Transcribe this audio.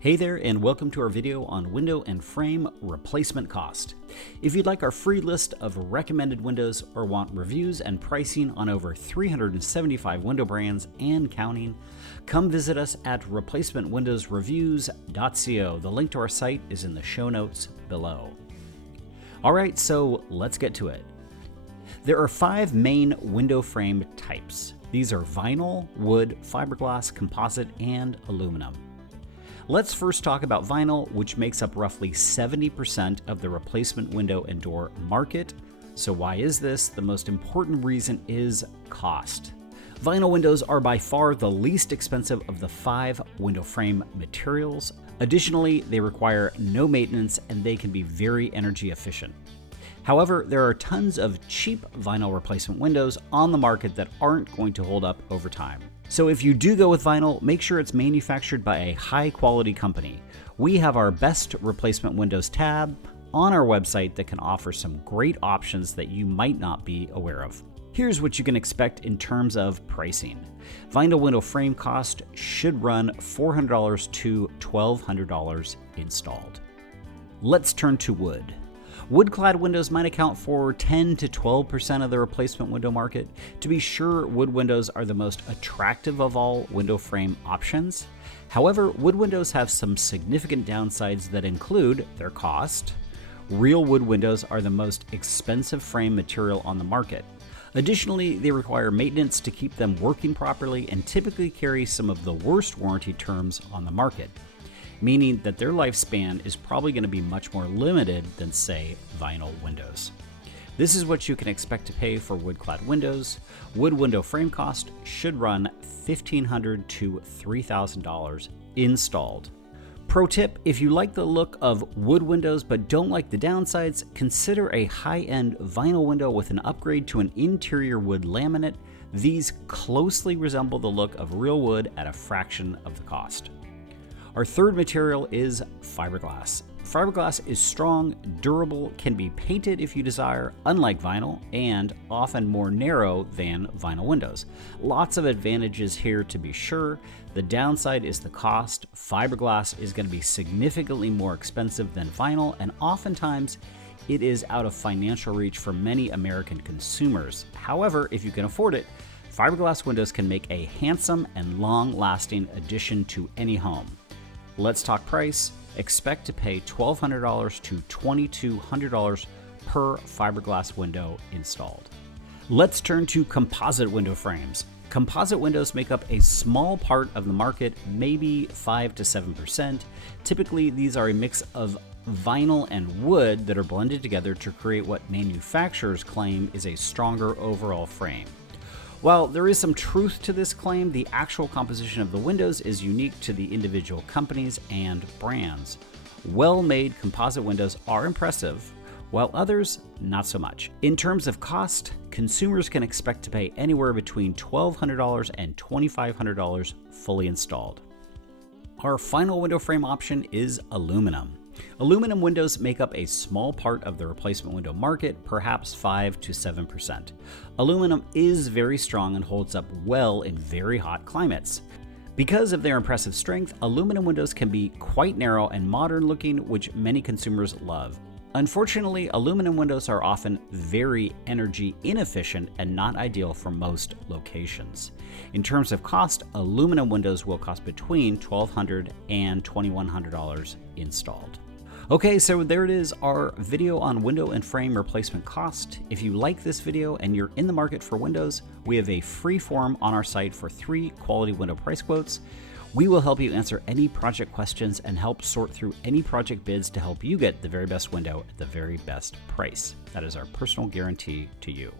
Hey there, and welcome to our video on window and frame replacement cost. If you'd like our free list of recommended windows or want reviews and pricing on over 375 window brands and counting, come visit us at replacementwindowsreviews.co. The link to our site is in the show notes below. All right, so let's get to it. There are 5 main window frame types. These are vinyl, wood, fiberglass, composite, and aluminum. Let's first talk about vinyl, which makes up roughly 70% of the replacement window and door market. So why is this? The most important reason is cost. Vinyl windows are by far the least expensive of the 5 window frame materials. Additionally, they require no maintenance and they can be very energy efficient. However, there are tons of cheap vinyl replacement windows on the market that aren't going to hold up over time. So if you do go with vinyl, make sure it's manufactured by a high quality company. We have our best replacement windows tab on our website that can offer some great options that you might not be aware of. Here's what you can expect in terms of pricing. Vinyl window frame cost should run $400 to $1,200 installed. Let's turn to wood. Wood-clad windows might account for 10 to 12% of the replacement window market. To be sure, wood windows are the most attractive of all window frame options. However, wood windows have some significant downsides that include their cost. Real wood windows are the most expensive frame material on the market. Additionally, they require maintenance to keep them working properly and typically carry some of the worst warranty terms on the market, meaning that their lifespan is probably going to be much more limited than, say, vinyl windows. This is what you can expect to pay for wood-clad windows. Wood window frame cost should run $1,500 to $3,000 installed. Pro tip, if you like the look of wood windows but don't like the downsides, consider a high-end vinyl window with an upgrade to an interior wood laminate. These closely resemble the look of real wood at a fraction of the cost. Our third material is fiberglass. Fiberglass is strong, durable, can be painted if you desire, unlike vinyl, and often more narrow than vinyl windows. Lots of advantages here to be sure. The downside is the cost. Fiberglass is going to be significantly more expensive than vinyl, and oftentimes it is out of financial reach for many American consumers. However, if you can afford it, fiberglass windows can make a handsome and long-lasting addition to any home. Let's talk price. Expect to pay $1,200 to $2,200 per fiberglass window installed. Let's turn to composite window frames. Composite windows make up a small part of the market, maybe 5 to 7%. Typically, these are a mix of vinyl and wood that are blended together to create what manufacturers claim is a stronger overall frame. While there is some truth to this claim, the actual composition of the windows is unique to the individual companies and brands. Well-made composite windows are impressive, while others not so much. In terms of cost, consumers can expect to pay anywhere between $1,200 and $2,500 fully installed. Our final window frame option is aluminum. Aluminum windows make up a small part of the replacement window market, perhaps 5 to 7%. Aluminum is very strong and holds up well in very hot climates. Because of their impressive strength, aluminum windows can be quite narrow and modern looking, which many consumers love. Unfortunately, aluminum windows are often very energy inefficient and not ideal for most locations. In terms of cost, aluminum windows will cost between $1,200 and $2,100 installed. Okay, so there it is, our video on window and frame replacement cost. If you like this video and you're in the market for windows, we have a free form on our site for 3 quality window price quotes. We will help you answer any project questions and help sort through any project bids to help you get the very best window at the very best price. That is our personal guarantee to you.